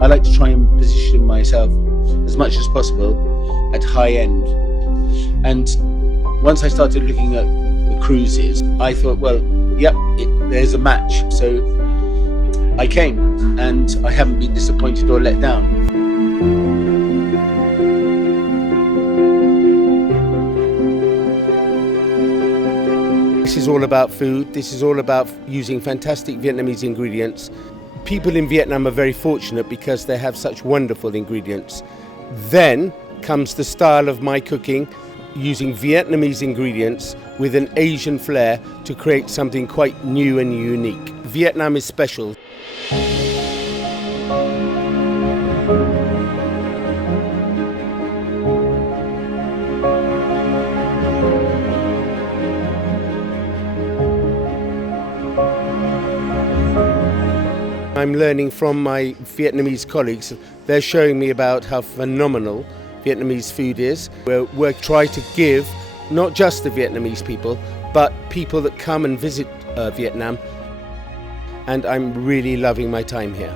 I like to try and position myself as much as possible at high end. And once I started looking at the cruises, I thought, well, yep, there's a match. So I came, and I haven't been disappointed or let down. This is all about food. This is all about using fantastic Vietnamese ingredients. People in Vietnam are very fortunate because they have such wonderful ingredients. Then comes the style of my cooking, using Vietnamese ingredients with an Asian flair to create something quite new and unique. Vietnam is special. I'm learning from my Vietnamese colleagues. They're showing me about how phenomenal Vietnamese food is. We're trying to give not just the Vietnamese people, but people that come and visit Vietnam. And I'm really loving my time here.